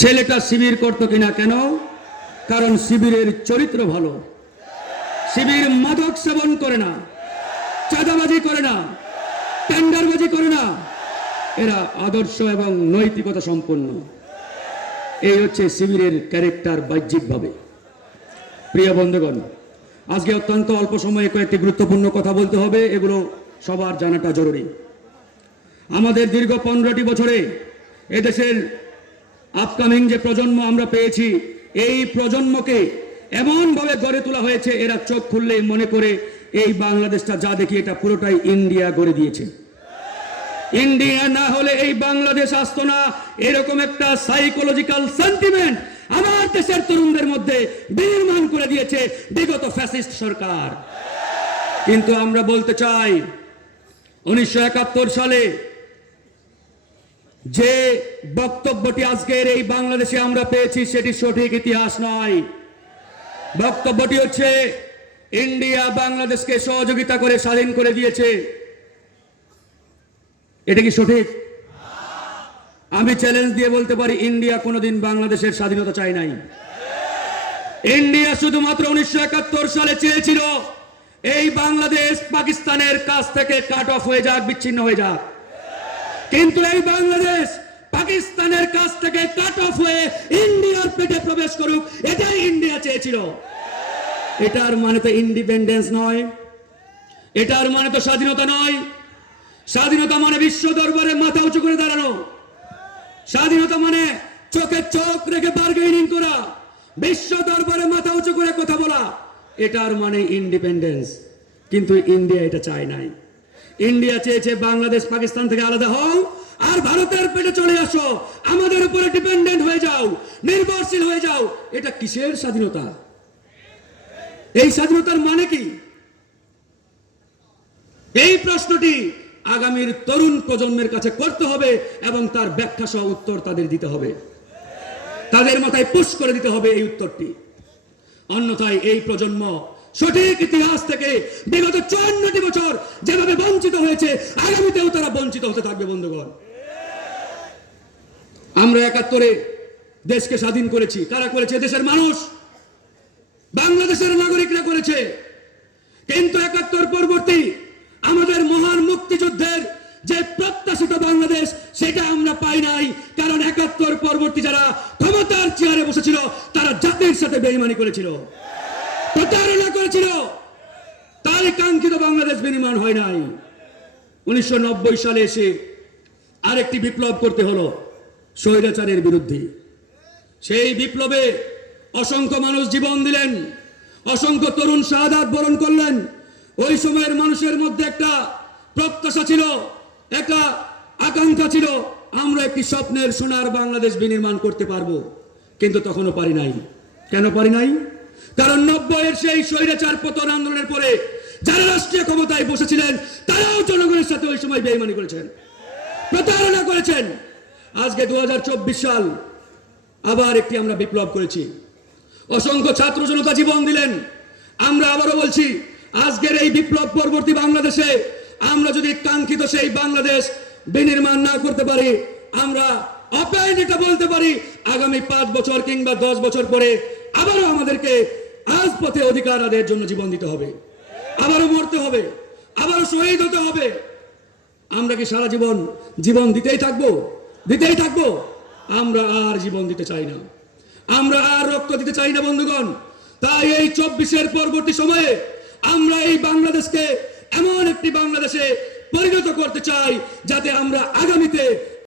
ছেলেটা শিবির করতো কিনা কেন? কারণ শিবিরের চরিত্র ভালো। শিবির মাদক সেবন করে না, চাঁদাবাজি করে না, টেন্ডারবাজি করে না। এরা আদর্শ এবং নৈতিকতা সম্পন্ন। এই হচ্ছে শিবিরের ক্যারেক্টার বাহ্যিকভাবে। প্রিয় বন্ধুগণ, আজকে অত্যন্ত অল্প সময়ে কয়েকটি গুরুত্বপূর্ণ কথা বলতে হবে, এগুলো সবার জানাটা জরুরি। আমাদের দীর্ঘ পনেরোটি বছরে এদেশের আপকামিং যে প্রজন্ম আমরা পেয়েছি, এই প্রজন্মকে এমনভাবে গড়ে তোলা হয়েছে, এরা চোখ খুললে মনে করে এই বাংলাদেশটা যা দেখি এটা পুরোটাই ইন্ডিয়া গড়ে দিয়েছে। ইন্ডিয়া না হলে এই বাংলাদেশ আসতো না, এরকম একটা সাইকোলজিক্যাল সেন্টিমেন্ট আমার দেশের তরুণদের মধ্যে বিনির্মাণ করে দিয়েছে বিগত ফ্যাসিস্ট সরকার। কিন্তু আমরা বলতে চাই, উনিশশো একাত্তর সালে যে বক্তব্যটি আজকের এই বাংলাদেশে আমরা পেয়েছি সেটি সঠিক ইতিহাস নয়। বক্তব্যটি হচ্ছে, ইন্ডিয়া বাংলাদেশকে সহযোগিতা করে স্বাধীন করে দিয়েছে। এটা কি সঠিক? আমি চ্যালেঞ্জ দিয়ে বলতে পারি, ইন্ডিয়া কোনোদিন বাংলাদেশের স্বাধীনতা চায় নাই। ইন্ডিয়া শুধুমাত্র উনিশশো একাত্তর সালে চেয়েছিল, এই বাংলাদেশ পাকিস্তানের কাছ থেকে কাট অফ হয়ে যাক, বিচ্ছিন্ন হয়ে যাক। কিন্তু এই বাংলাদেশ পাকিস্তানের কাছ থেকে কাট অফ হয়ে ইন্ডিয়ার পেটে প্রবেশ করুক, এটাই ইন্ডিয়া চেয়েছিল। এটার মানে তো ইন্ডিপেন্ডেন্স নয়, এটার মানে তো স্বাধীনতা নয়। স্বাধীনতা মানে বিশ্ব দরবারে মাথা উঁচু করে দাঁড়ানো। স্বাধীনতা মানে চোখে চোখ রেখে বার্গেনিং করা, বিশ্ব দরবারে মাথা উঁচু করে কথা বলা। এটার মানে ইন্ডিপেন্ডেন্স কিন্তু ইন্ডিয়া এটা চায় নাই। ইন্ডিয়া চেয়েছে বাংলাদেশ পাকিস্তান থেকে আলাদা হও, আর ভারতের পেটে চলে আসো। আমাদের উপরে ডিপেন্ডেন্ট হয়ে যাও, নির্ভরশীল হয়ে যাও। এটা কিসের স্বাধীনতা? এই স্বাধীনতার মানে কি? এই প্রশ্নটি আগামীর তরুণ প্রজন্মের কাছে করতে হবে এবং তার ব্যাখ্যা সহ উত্তর তাদের দিতে হবে। তাদের মাথায় পুশ করে দিতে হবে এই উত্তরটি। অন্যথায় এই প্রজন্ম সঠিক ইতিহাস থেকে বিগত চুয়ান্নটি বছর যেভাবে বঞ্চিত হয়েছে, আগামীতেও তারা বঞ্চিত হতে থাকবে, বন্ধুগণ। আমরা একাত্তরে দেশকে স্বাধীন করেছি। কারা করেছে? দেশের মানুষ। বাংলাদেশের নাগরিকরা করেছে। কিন্তু একাত্তর পরবর্তী আমাদের মহান মুক্তিযুদ্ধের যে প্রত্যাশিত বাংলাদেশ, সেটা আমরা পাই নাই। কারণ একাত্তর পরবর্তী যারা ক্ষমতার চেয়ারে বসেছিল, তারা জাতির সাথে বেইমানি করেছিল। প্রতারণা করেছিল। তাই কাঙ্ক্ষিত বাংলাদেশ বিনির্মাণ হয় নাই। উনিশশো নব্বই সালে এসে আরেকটি বিপ্লব করতে হলো, স্বৈরাচারের বিরুদ্ধে। সেই বিপ্লবে অসংখ্য মানুষ জীবন দিলেন, অসংখ্য তরুণ শাহাদাত বরণ করলেন। ওই সময়ের মানুষের মধ্যে একটা প্রত্যাশা ছিল, একটা আকাঙ্ক্ষা ছিল, আমরা একটি স্বপ্নের সোনার বাংলাদেশ বিনির্মাণ করতে পারব। কিন্তু তখনও পারি নাই। কেন পারি নাই? কারণ নব্বইয়ের সেই স্বৈরাচার পতন আন্দোলনের পরে যারা রাষ্ট্রীয় ক্ষমতায় বসেছিলেন, তারাও জনগণের সাথে ওই সময় বেইমানি করেছেন। প্রতারণা করেছেন। আজকে দুহাজার চব্বিশ সাল আবার একটি আমরা বিপ্লব করেছি। অসংখ্য ছাত্র জনতা জীবন দিলেন। আমরা আবারও বলছি, আজকের এই বিপ্লব পরবর্তী বাংলাদেশে আমরা যদি কাঙ্ক্ষিত সেই বাংলাদেশ বিনির্মাণ না করতে পারি, আমরা অপায় যেটা বলতে পারি, আগামী পাঁচ বছর কিংবা দশ বছর পরে আবারও আমাদেরকে রাজপথে অধিকার আদায়ের জন্য জীবন দিতে হবে। আবারও মরতে হবে, আবারও শহীদ হতে হবে। আমরা কি সারা জীবন জীবন দিতেই থাকব? দিতেই থাকব? আমরা আর জীবন দিতে চাই না। আমরা আর রক্ত দিতে চাই না, বন্ধুগণ। তাই এই চব্বিশের পরবর্তী সময়ে আমরা এই বাংলাদেশকে এমন একটি বাংলাদেশে পরিণত করতে চাই, যাতে আমরা আগামীতে